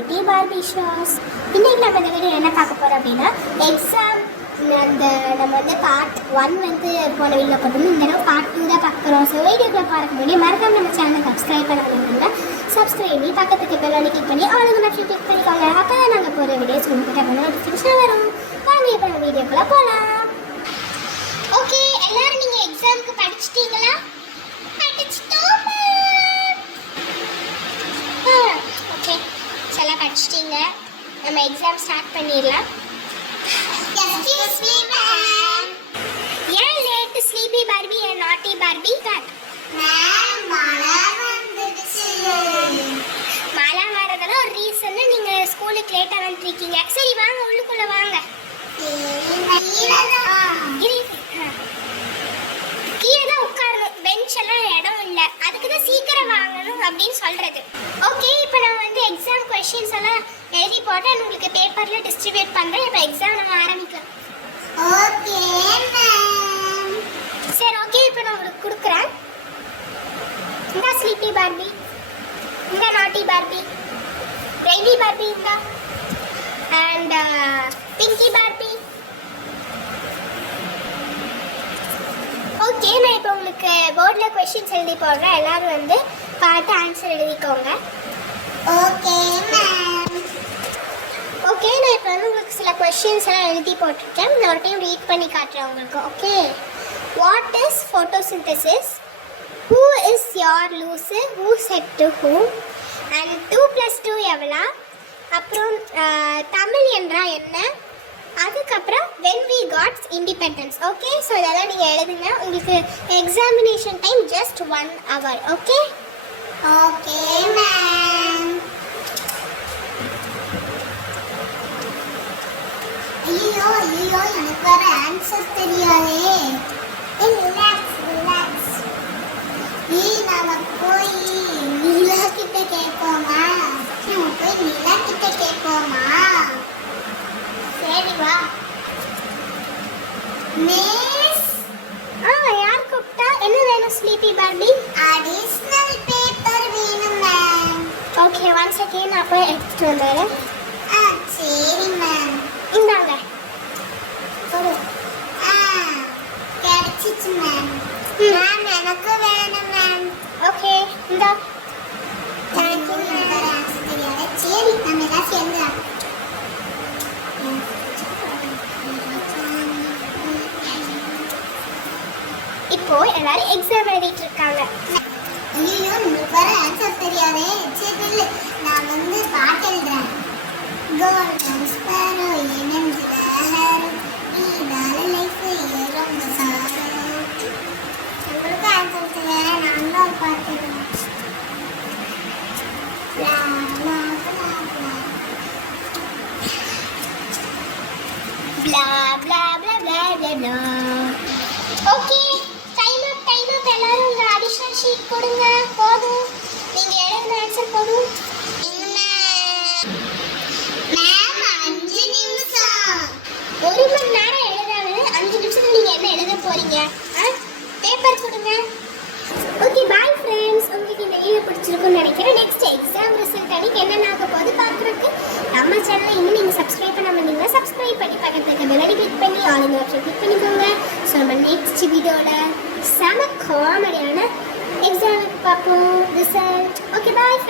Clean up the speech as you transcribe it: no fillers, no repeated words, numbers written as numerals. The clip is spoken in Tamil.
Beauty Barbie ஷாஸ். இன்றைக்கி நம்ம இந்த வீடியோ என்ன பார்க்க போகிறோம் அப்படின்னா எக்ஸாம் நம்ம பார்ட் 1 போன வீடியோ போட்டோம். இந்த தடவை பார்ட் 2 தான் பார்க்க போகிறோம். ஸோ வீடியோக்குள்ள பார்க்க முடியும். மறக்காம நம்ம சேனலை சப்ஸ்கிரைப் பண்ணணும். சப்ஸ்கிரைப் பண்ணி பக்கத்துக்கு பெல் கிளிக் பண்ணி ஆளுங்க ஆப்ஷன் கிளிக் பண்ணிக்கோங்க. அப்போ தான் நாங்கள் போகிற வீடியோஸ் உங்களுக்கு நோட்டிஃபிகேஷன் வரும். வாங்க இப்போ நம்ம வீடியோக்குள்ளே போகலாம். ஓகே, எல்லாரும் நீங்கள் எக்ஸாமுக்கு படிச்சிட்டீங்களா? ஓகே, சில படிச்சிட்டீங்க. நம்ம எக்ஸாம் ஸ்டார்ட் பண்ணிடலாம். ஏன் லேட் ஸ்லீப்பி பார்பி அண்ட் நாட்டி பார்பி? மழை வரதெல்லாம் ஒரு ரீசன். நீங்க ஸ்கூலுக்கு லேட்டா வந்துருக்கீங்க. சரி வாங்க, உள்ளுக்குள்ள வாங்க. கீழே தான் உட்காரணும். பெஞ்ச் எல்லாம் இடம் இல்லை. அதுக்கு தான் சீக்கிரம் வாங்கணும் அப்படின்னு சொல்றது. ஓகே, இப்போ நம்ம எக்ஸாம் கொஸ்டின்ஸ் எல்லாம் எழுதி போட்டு உங்களுக்கு பேப்பர்ல டிஸ்ட்ரிபியூட் பண்றேன். இப்போ எக்ஸாம் நம்ம ஆரம்பிக்கலாம். Okay ma'am. சரி, ஓகே, இப்போ நான் உங்களுக்கு கொடுக்குறேன். இந்த ஸ்லீப்பி பார்பி, இந்த நாட்டி பார்பி, ரெய்னி பார்பி, இந்த அண்ட் பிங்கி பார்பி. ஓகே, நான் இப்போ உங்களுக்கு போர்டில் கொஸ்டின்ஸ் எழுதி போடுறேன். எல்லாரும் பார்த்து ஆன்சர் எழுதிக்கோங்க. Okay ma'am. ஓகே, நான் இப்போ உங்களுக்கு சில கொஸ்டின்ஸ் எல்லாம் எழுதி போட்டிருக்கேன். நான் ஒரு டைம் ரீட் பண்ணி காட்டுறேன் உங்களுக்கு. Okay, what is photosynthesis? Who is your loser? Who said to whom? And 2 + 2 எவ்வளோ? அப்புறம் தமிழ் என்றால் என்ன? அதுக்கப்புறம் when we got independence. Okay, so இதெல்லாம் நீங்கள் எழுதுங்க. உங்களுக்கு examination time just 1 hour. Okay okay ma'am. ஐயோ ஐயோ, எனக்கு வேற ஆன்சர் தெரியாதே. நம்ம போய் நிலா கிட்ட கேட்போமா? சரி வா. மிஸ், யார் கூப்பிட்டா? என்ன வேணும் ஸ்லீப்பி பார்பி? அடிஷனல் பேப்பர் வேணும் மேம். ஓகே, 1 செகண்ட், நான் போய் எடுத்துட்டு வந்துடுறேன். சரி மேம். இந்தாங்க. கிடைச்சிச்சு மேம். மேம், எனக்கு வேணும் மேம். ஓகே, இந்தா. Thank you ma'am. சரி, நம்ம எல்லாம் சேர்ந்துடலாம். இப்போ எல்லாரும் எக்ஸாம் எழுதிட்டு இருக்காங்க. ஐயோ, உங்களுக்கு வர ஆன்சர் தெரியாதே. சரி இல்லை, நான் பாட்டு எழுதுறேன். கோல்டன் ஸ்பேரோ என்னென்றார் நீதால லைஃப் ஏறும் சாரோ. உங்களுக்கு ஆன்சர் தெரியாது, நான் ஒரு பாட்டு எழுதுறேன். blah blah blah blah blah blah. Okay, time up. எல்லாரும் உங்க அடிஷனல் ஷீட் கொடுங்க. போதும், நீங்க எழுதுன ஆன்சர் போதும். மேம், 5 நிமிஷம். 1 மணி நேரம் எழுதாது. 5 நிமிஷத்துல நீங்க என்ன எழுத போறீங்க? பேப்பர் கொடுங்க. Okay, bye friends. உங்களுக்கு இந்த வீடியோ பிடிச்சிருக்குன்னு நினைக்கிறேன். நெக்ஸ்ட் எக்ஸாம் ரிசல்ட் அன்னைக்கு என்னென்ன ஆக போகுது பார்க்குறதுக்கு நம்ம சேனலை இன்னும் நீங்கள் சப்ஸ்கிரைப் பண்ணாமல் இருந்தீங்கன்னா சப்ஸ்கிரைப் பண்ணி பக்கத்துக்கு பெல் கிளிக் பண்ணி ஆல் ஆப்ஷன் கிளிக் பண்ணிக்கோங்க. ஸோ நம்ம நெக்ஸ்ட் வீடியோவில் செம காமெடியான எக்ஸாம் பார்ப்போம் ரிசல்ட். ஓகே, பாய்.